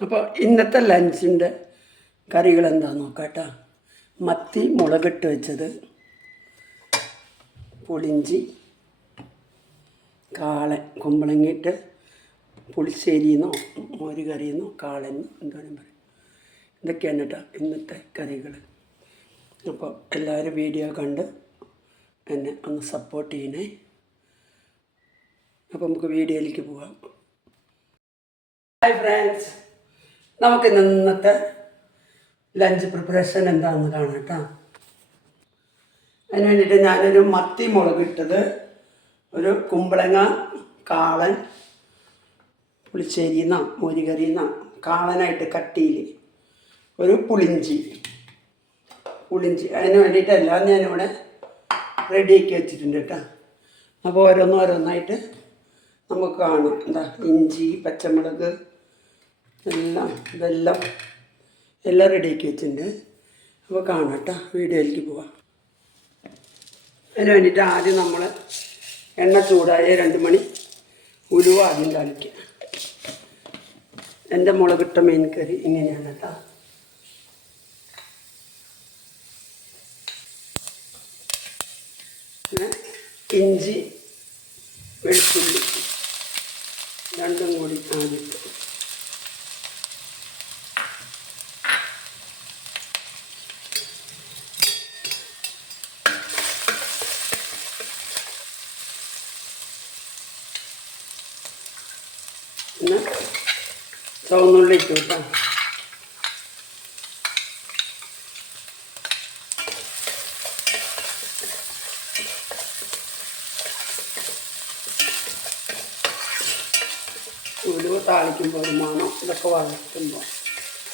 അപ്പോൾ ഇന്നത്തെ ലഞ്ചിൻ്റെ കറികൾ എന്താണെന്ന് നോക്കാം കേട്ടോ. മത്തി മുളകിട്ട് വെച്ചത്, പുളിഞ്ചി, കാളൻ കുമ്പളങ്ങിയിട്ട് പുളിശ്ശേരിന്നോ മോര് കറിയെന്നോ കാളെന്നോ എന്താണെന്ന് പറയും. ഇതൊക്കെയാണ് കേട്ടോ ഇന്നത്തെ കറികൾ. അപ്പോൾ എല്ലാവരും വീഡിയോ കണ്ട് എന്നെ ഒന്ന് സപ്പോർട്ട് ചെയ്യണേ. അപ്പോൾ നമുക്ക് വീഡിയോയിലേക്ക് പോകാം. ഹായ് ഫ്രണ്ട്സ്, നമുക്ക് ഇന്നത്തെ ലഞ്ച് പ്രിപ്പറേഷൻ എന്താണെന്ന് കാണാം കേട്ടോ. അതിന് വേണ്ടിയിട്ട് ഞാനൊരു മത്തി മുളകിട്ടത്, ഒരു കുമ്പളങ്ങ കാളൻ പുളിശ്ശേരിന്നോ മോര് കറിയെന്നോ കാളനായിട്ട് കട്ടിയിൽ, ഒരു പുളിഞ്ചി അതിന് വേണ്ടിയിട്ട് എല്ലാം ഞാനിവിടെ റെഡിയാക്കി വെച്ചിട്ടുണ്ട് കേട്ടോ. അപ്പോൾ ഓരോന്നായിട്ട് നമുക്ക് കാണാം. എന്താ ഇഞ്ചി, പച്ചമുളക് ഇതെല്ലാം റെഡിയാക്കി വെച്ചിട്ടുണ്ട്. അപ്പോൾ കാണാം കേട്ടോ, വീഡിയോയിലേക്ക് പോവാം. അതിന് വേണ്ടിയിട്ട് ആദ്യം നമ്മൾ എണ്ണ ചൂടായ 2 മണി ഉലുവ ആദ്യം തളിക്കുക. എൻ്റെ മുളകിട്ട മീൻ കറി ഇങ്ങനെയാണ് കേട്ടോ. പിന്നെ ഇഞ്ചി വെളുത്തുള്ളി രണ്ടും കൂടി ആദ്യം പിന്നെ ചുവന്നുള്ളി ഇട്ടു കേട്ടോ. ഉലുവ താളിക്കുമ്പോൾ ഒരു മണം, ഇതൊക്കെ വളർത്തുമ്പോൾ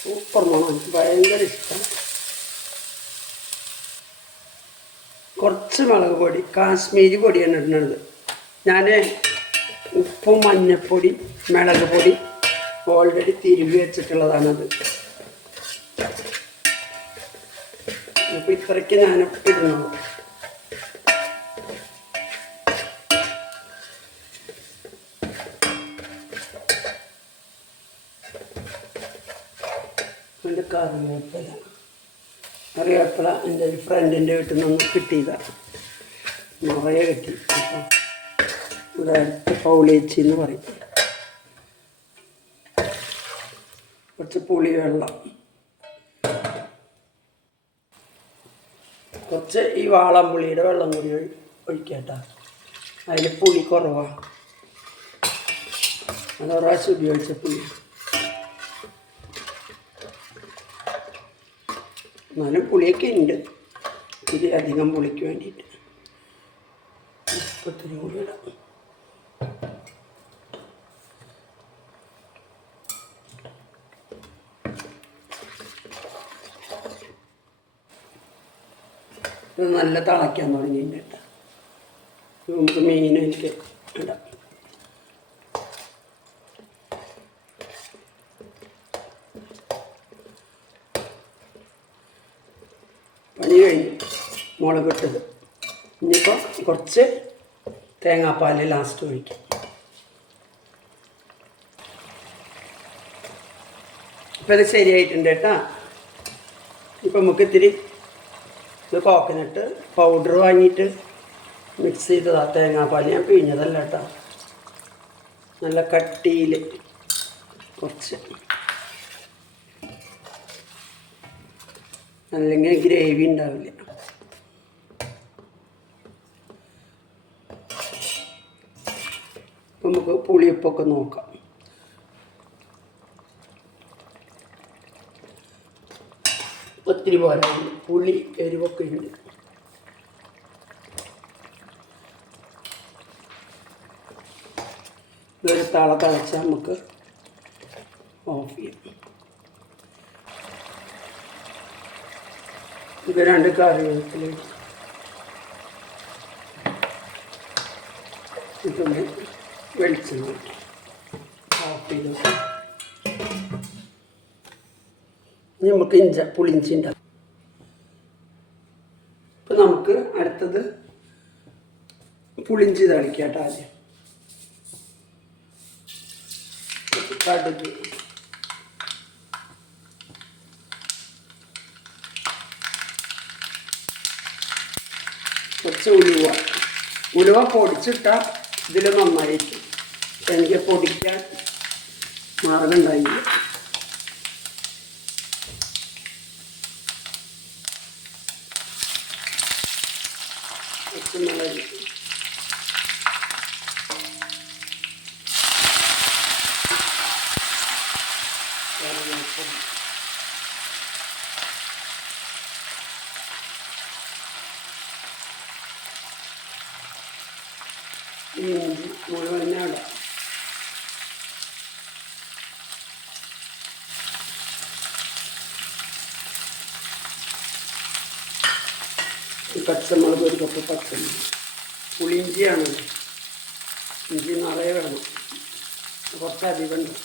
സൂപ്പർ മണം, എനിക്ക് ഭയങ്കര ഇഷ്ടം. കുറച്ച് മുളക് പൊടി, കാശ്മീരി പൊടിയാണ് ഇടുന്നത്. ഞാൻ ഉപ്പും മഞ്ഞൾപ്പൊടി മുളക് പൊടി ഓൾറെഡി തിരുവി വെച്ചിട്ടുള്ളതാണത്. അപ്പോൾ ഇത്രയ്ക്ക് ഞാൻ ഇടുന്നുള്ളൂ. എൻ്റെ കറിവേപ്പില എൻ്റെ ഒരു ഫ്രണ്ടിൻ്റെ വീട്ടിൽ നിന്ന് കിട്ടിയതാണ്, നിറയെ കിട്ടി. അപ്പോൾ ഇവിടെ അടുത്ത് പൗളേച്ചി എന്ന് പറയും. കുറച്ച് പുളി വെള്ളം, കുറച്ച് ഈ വാളംപുളിയുടെ വെള്ളം കൂടി ഒഴിക്കാട്ടോ. അതിൽ പുളി കുറവാണ്, അത് പ്രാവശ്യം ഉപയോഗിച്ച പുളി. എന്നാലും പുളിയൊക്കെ ഉണ്ട്, ഇത് അധികം പുളിക്ക് വേണ്ടിയിട്ട് ഇപ്പത്തിന് കൂടി ഇടാം. ഇത് നല്ല തിളയ്ക്കാൻ തുടങ്ങിയിട്ടുണ്ട് കേട്ടോ. നമുക്ക് മീനിലേക്ക് ഇടാം. പണി കഴിഞ്ഞു മുളകിട്ടത്. ഇനിയിപ്പോൾ കുറച്ച് തേങ്ങാപ്പാൽ ലാസ്റ്റ് ഒഴിക്കാം. ഇപ്പം ഇത് ശരിയായിട്ടുണ്ട് കേട്ടോ. ഇപ്പം നമുക്ക് ഇത്തിരി ഇത് കോക്കനട്ട് പൗഡർ വാങ്ങിയിട്ട് മിക്സ് ചെയ്തതാ. തേങ്ങാപ്പാൽ ഞാൻ പിഴിഞ്ഞതല്ല കേട്ടോ, നല്ല കട്ടിയിൽ കുറച്ച്, അല്ലെങ്കിൽ ഗ്രേവി ഉണ്ടാവില്ല. അപ്പം നമുക്ക് പുളിയുപ്പൊക്കെ നോക്കാം. ഒത്തിരി പോലെ പുളി എരിവൊക്കെ ഉണ്ട്. ഇതൊരു തിളച്ചാൽ നമുക്ക് ഓഫ് ചെയ്യാം. ഇത് 2 കറിവേപ്പില ഇതൊന്ന് വെളിച്ചെണ്ണ ഓഫ് ചെയ്ത് ഇനി നമുക്ക് പുളിഞ്ചി ഉണ്ടാക്കാം. ഇപ്പം നമുക്ക് അടുത്തത് പുളിഞ്ചി തളിക്കാട്ടോ. ആദ്യം കടുക്, കുറച്ച് ഉലുവ പൊടിച്ചിട്ടാൽ ഇതിൽ നന്നായിരിക്കും. എനിക്ക് പൊടിക്കാൻ മാർഗമുണ്ടായില്ല. പച്ചമുളക് ഇഞ്ചി മുഴുവൻ ഇടാം. പച്ചമുളക് ഒരു കപ്പ് പച്ചമുളക്. പുളിയിഞ്ചിയാണ്, ഇഞ്ചി നിറയെ വേണം, കുറച്ചധികം ഉണ്ട്.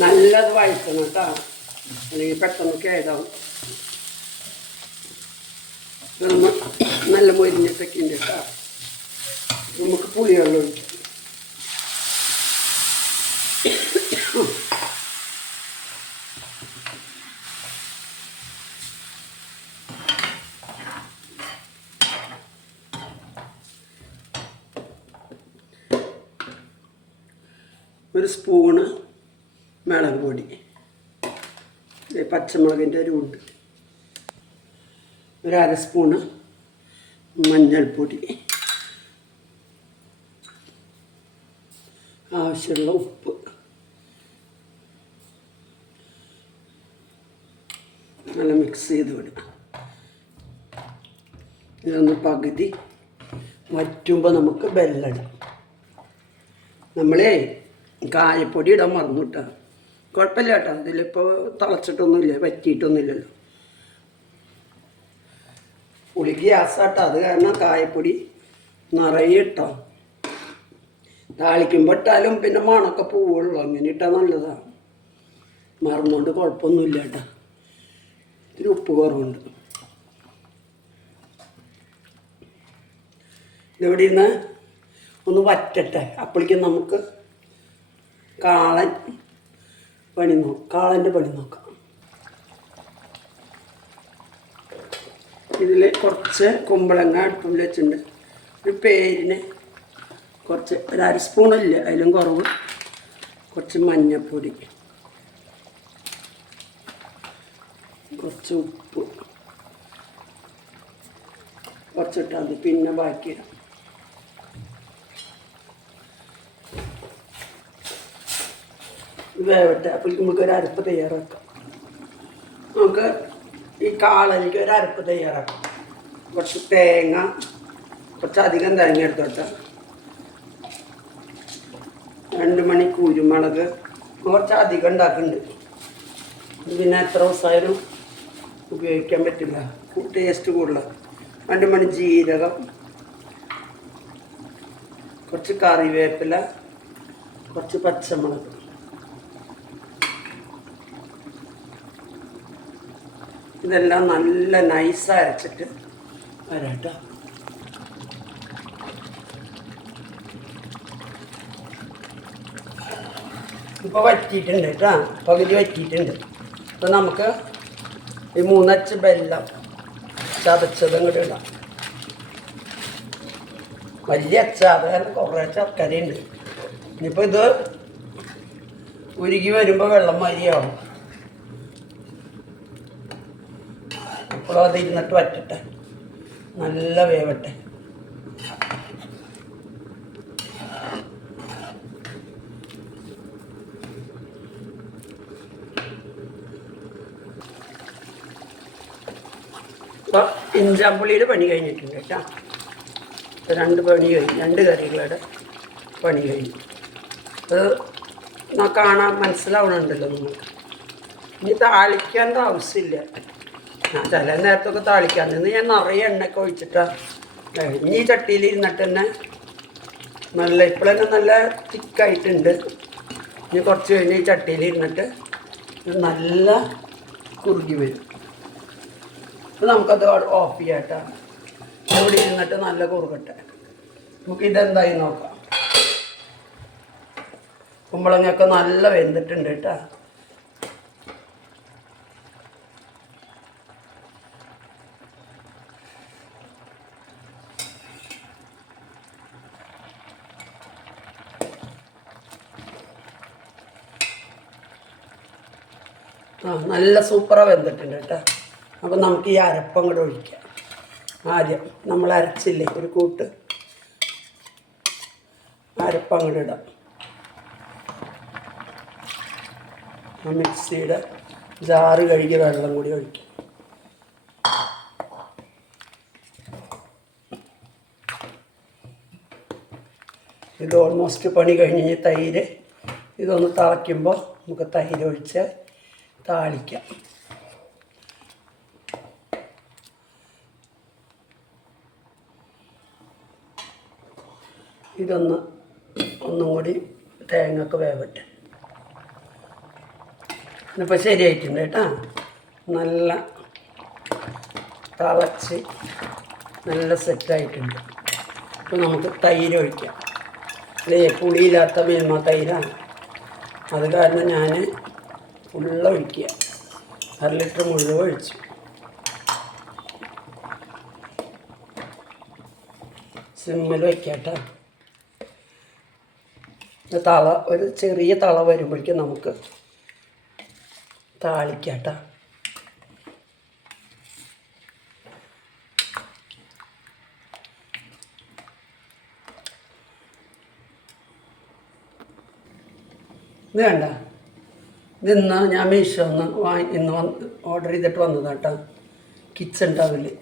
നല്ലത് വഴറ്റണം കേട്ടോ, അല്ലെങ്കിൽ പെട്ടെന്ന് കേടാവും. നല്ല മൊരിഞ്ഞിട്ടൊക്കെ ഉണ്ട് കേട്ടോ. നമുക്ക് പുളിവെള്ളം ഒഴിക്കാം. ഒരു സ്പൂണ് മുളക് പൊടി, പച്ചമുളകിൻ്റെ ഒരു ഉണ്ട്, ഒരു അര സ്പൂണ് മഞ്ഞൾപ്പൊടി, ആവശ്യമുള്ള ഉപ്പ്, നല്ല മിക്സ് ചെയ്ത് വിടുക. ഇതൊന്ന് പകുതി വറ്റുമ്പോൾ നമുക്ക് വെല്ലമിടാം. നമ്മളേ കായപ്പൊടി ഇടാൻ മറന്നു കേട്ടോ. കുഴപ്പമില്ല കേട്ടോ, ഇതിലിപ്പോൾ തിളച്ചിട്ടൊന്നുമില്ല, വറ്റിയിട്ടൊന്നുമില്ലല്ലോ. പുളി ഗ്യാസാട്ടോ, അത് കാരണം കായപ്പൊടി നിറയെ ഇട്ടോ. താളിക്കുമ്പോൾ ഇട്ടാലും പിന്നെ മണമൊക്കെ പോവുള്ളൂ, അങ്ങനെ ഇട്ടാൽ നല്ലതാണ്. മറന്നുകൊണ്ട് കുഴപ്പമൊന്നുമില്ല കേട്ടോ. ഇത്തിരി ഉപ്പ് കുറവുണ്ട്. ഇതിവിടെ നിന്ന് ഒന്ന് വറ്റട്ടെ. അപ്പോഴേക്കും നമുക്ക് കാളൻ്റെ പണി നോക്കാം. ഇതിൽ കുറച്ച് കുമ്പളങ്ങ അടുപ്പിൽ വെച്ചിട്ടുണ്ട്. ഒരു പേരിന് കുറച്ച് ഒരു അര സ്പൂണില്ല, അതിലും കുറവ്. കുറച്ച് മഞ്ഞൾപ്പൊടി, കുറച്ച് ഉപ്പ് കുറച്ചിട്ടാൽ മതി, പിന്നെ ബാക്കിയിടാം. വേവട്ടെ. അപ്പോൾ നമുക്കൊരു അരപ്പ് തയ്യാറാക്കാം. നമുക്ക് ഈ കാളനിക്ക് ഒരു അരപ്പ് തയ്യാറാക്കാം. കുറച്ച് തേങ്ങ, കുറച്ചധികം തേങ്ങ എടുത്തോട്ടെ. 2 മണി കുരുമുളക്, കുറച്ചധികം ഉണ്ടാക്കുന്നുണ്ട്. പിന്നെ എത്ര ദിവസമായാലും ഉപയോഗിക്കാൻ പറ്റില്ല, ടേസ്റ്റ് കൂടുതൽ. 2 മണി ജീരകം, കുറച്ച് കറിവേപ്പില, കുറച്ച് പച്ചമുളക്. ഇതെല്ലാം നല്ല നൈസ് അരച്ചിട്ട് വരാട്ടോ. ഇപ്പോൾ വറ്റിയിട്ടുണ്ട് കേട്ടോ, പകുതി വറ്റിയിട്ടുണ്ട്. അപ്പോൾ നമുക്ക് ഈ 3 അച്ച് വെല്ലം ചതച്ചതും കൂടെ ഇടാം. വലിയ അച്ചാറ് കാരണം കുറേ ശർക്കരയുണ്ട്. ഇനിയിപ്പോൾ ഇത് ഉരുകി വരുമ്പോൾ വെള്ളം മതിയാവും. അപ്പോൾ അത് ഇരുന്നിട്ട് വറ്റട്ടെ, നല്ല വേവട്ടെ. അപ്പോൾ ഇഞ്ചാമ്പുളിയുടെ പണി കഴിഞ്ഞിട്ടുണ്ട് കേട്ടോ. 2 പണി കഴിഞ്ഞു, 2 കറികളുടെ പണി കഴിഞ്ഞു. അത് കാണാൻ മനസ്സിലാവണുണ്ടല്ലോ നമുക്ക്. ഇനി താളിക്കേണ്ട ആവശ്യമില്ല. ചില നേരത്തൊക്കെ താളിക്കാൻ നിന്ന് ഞാൻ നിറയെ എണ്ണയൊക്കെ ഒഴിച്ചിട്ടാണ്. ഇനി ചട്ടിയിൽ ഇരുന്നിട്ട് തന്നെ നല്ല ഇപ്പോഴെന്നെ നല്ല തിക്കായിട്ടുണ്ട്. ഇനി കുറച്ച് കഴിഞ്ഞ് ഈ ചട്ടിയിൽ ഇരുന്നിട്ട് ഇത് നല്ല കുറുകി വരും. അപ്പോൾ നമുക്കത് ഓഫ് ചെയ്യാം കേട്ടോ. ഇവിടെ ഇരുന്നിട്ട് നല്ല കുറുകട്ടെ. നമുക്കിതെന്തായി നോക്കാം. കുമ്പളങ്ങയൊക്കെ നല്ല വെന്തിട്ടുണ്ട് കേട്ടോ. നല്ല സൂപ്പറാണ് വെന്തിട്ടുണ്ട് കേട്ടോ. അപ്പോൾ നമുക്ക് ഈ അരപ്പം കൂടെ ഒഴിക്കാം. ആദ്യം നമ്മൾ അരച്ചില്ലേ ഒരു കൂട്ട്, അരപ്പം കൂടെ ഇടാം. മിക്സിയുടെ ജാറ് കഴുകിയ വെള്ളം കൂടി ഒഴിക്കാം. ഇത് ഓൾമോസ്റ്റ് പണി കഴിഞ്ഞ് തൈര് ഇതൊന്ന് തിളയ്ക്കുമ്പോൾ നമുക്ക് തൈര് ഒഴിച്ച് താളിക്കാം. ഒന്നും കൂടി തേങ്ങയൊക്കെ വേവട്ടെ. ഇന്നിപ്പോൾ ശരിയായിട്ടുണ്ട് കേട്ടോ. നല്ല തിളച്ച് നല്ല സെറ്റായിട്ടുണ്ട്. അപ്പോൾ നമുക്ക് തൈര് ഒഴിക്കാം. അല്ലേ, പുളിയില്ലാത്ത മിൽമ തൈരാണ്. അത് കാരണം ഞാൻ ഫുള്ള് ഒഴിക്കുക. 1/2 ലിറ്റർ മുഴുവൻ ഒഴിച്ചു. സിമ്മിൽ വയ്ക്കാം കേട്ടോ. ഒരു ചെറിയ തള വരുമ്പോഴേക്കും നമുക്ക് താളിക്കാം കേട്ടോ. ഇത് വേണ്ട. ഇതിന്ന് ഞാൻ മീഷോ ഇന്ന് ഓർഡർ ചെയ്തിട്ട് വന്നതാണ് കേട്ടോ. Kitchen towel.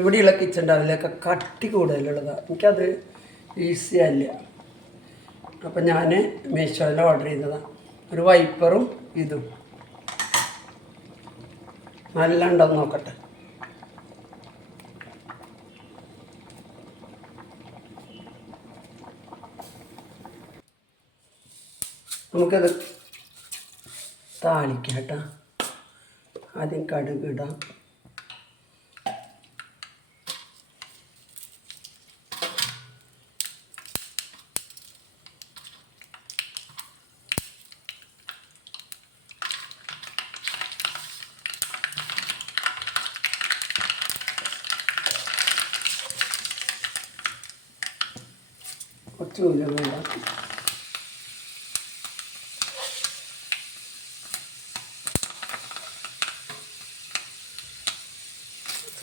ഇവിടെയുള്ള കിച്ചൺ ടവലൊക്കെ കട്ടി കൂടുതലുള്ളതാണ്. എനിക്കത് ഈസിയല്ല. അപ്പം ഞാൻ മീഷോയിൽ ഓർഡർ ചെയ്തതാണ്. ഒരു വൈപ്പറും ഇതും നല്ല ഉണ്ടോയെന്ന് നോക്കട്ടെ. നമുക്കത് താളിക്കാം കേട്ടോ. ആദ്യം കടുക് ഇടാം. കുറച്ച് ഉലുവ ഇടാം.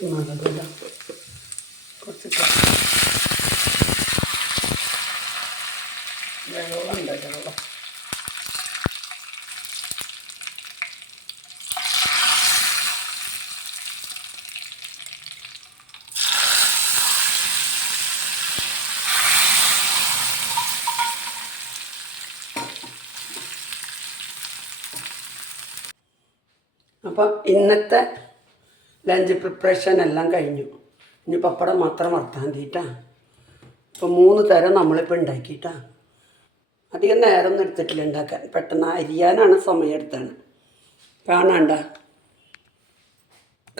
മുളകില്ല, കുറച്ച് വെള്ളം ഉണ്ടാക്കാം. വെള്ളം അപ്പം ഇന്നത്തെ ലഞ്ച് പ്രിപ്പറേഷൻ എല്ലാം കഴിഞ്ഞു. ഇനി പപ്പടം മാത്രം വറുത്താൻ തീട്ടാ. ഇപ്പോൾ 3 തരം നമ്മളിപ്പോൾ ഉണ്ടാക്കിയിട്ടാ. അധികം നേരമൊന്നും എടുത്തിട്ടില്ല ഉണ്ടാക്കാൻ. പെട്ടെന്ന് അരിയാനാണ് സമയം എടുത്താണ്. കാണാണ്ട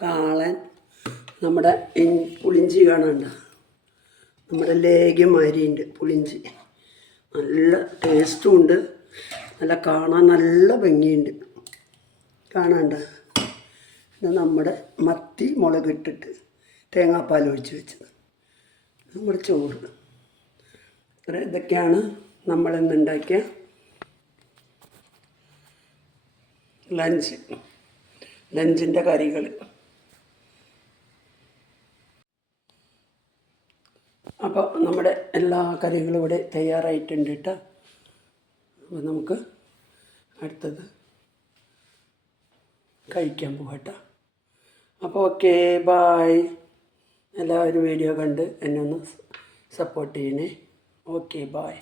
കാളൻ നമ്മുടെ പുളിഞ്ചി കാണാണ്ട. നമ്മുടെ ലേഗ്യമാരിയുണ്ട് പുളിഞ്ചി. നല്ല ടേസ്റ്റും ഉണ്ട്. നല്ല കാണാൻ നല്ല ഭംഗിയുണ്ട്. കാണാണ്ട. ഇത് നമ്മുടെ മത്തി മുളകിട്ടിട്ട് തേങ്ങാപ്പാൽ ഒഴിച്ച് വെച്ചത്. നമ്മുടെ ചോറ്. ഇതൊക്കെയാണ് നമ്മളിന്നുണ്ടാക്കിയ ലഞ്ചിൻ്റെ കറികൾ. അപ്പോൾ നമ്മുടെ എല്ലാ കറികളും ഇവിടെ തയ്യാറായിട്ടുണ്ട് കേട്ടോ. അപ്പോൾ നമുക്ക് അടുത്തത് കഴിക്കാൻ പോകട്ടോ. അപ്പോൾ ഓക്കെ, ബായ്. എല്ലാവരും വീഡിയോ കണ്ട് എന്നെ ഒന്ന് സപ്പോർട്ട് ചെയ്യണേ. Okay, bye.